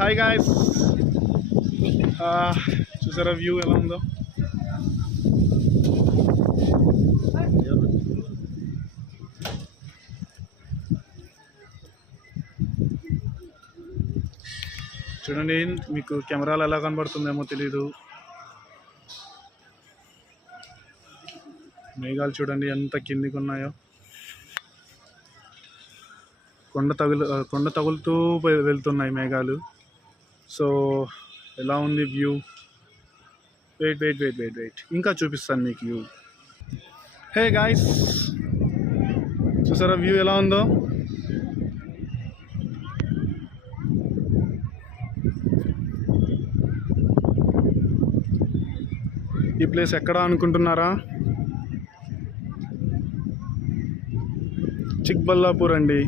Hi guys, చూసారా view ఎలా ఉందో? చూడండి, మీకు కెమెరాలు ఎలా కనబడుతుందేమో తెలీదు. మేఘాలు చూడండి ఎంత కిందికి ఉన్నాయో. కొండ తగులుతూ వెళ్తున్నాయి మేఘాలు. సో ఎలా ఉంది వ్యూ? వెయిట్ ఇంకా చూపిస్తాను మీకు వ్యూ. హే గాయ్స్, చూసారా వ్యూ ఎలా ఉందో? ఈ ప్లేస్ ఎక్కడ అనుకుంటున్నారా? చిక్బల్లాపూర్ అండి.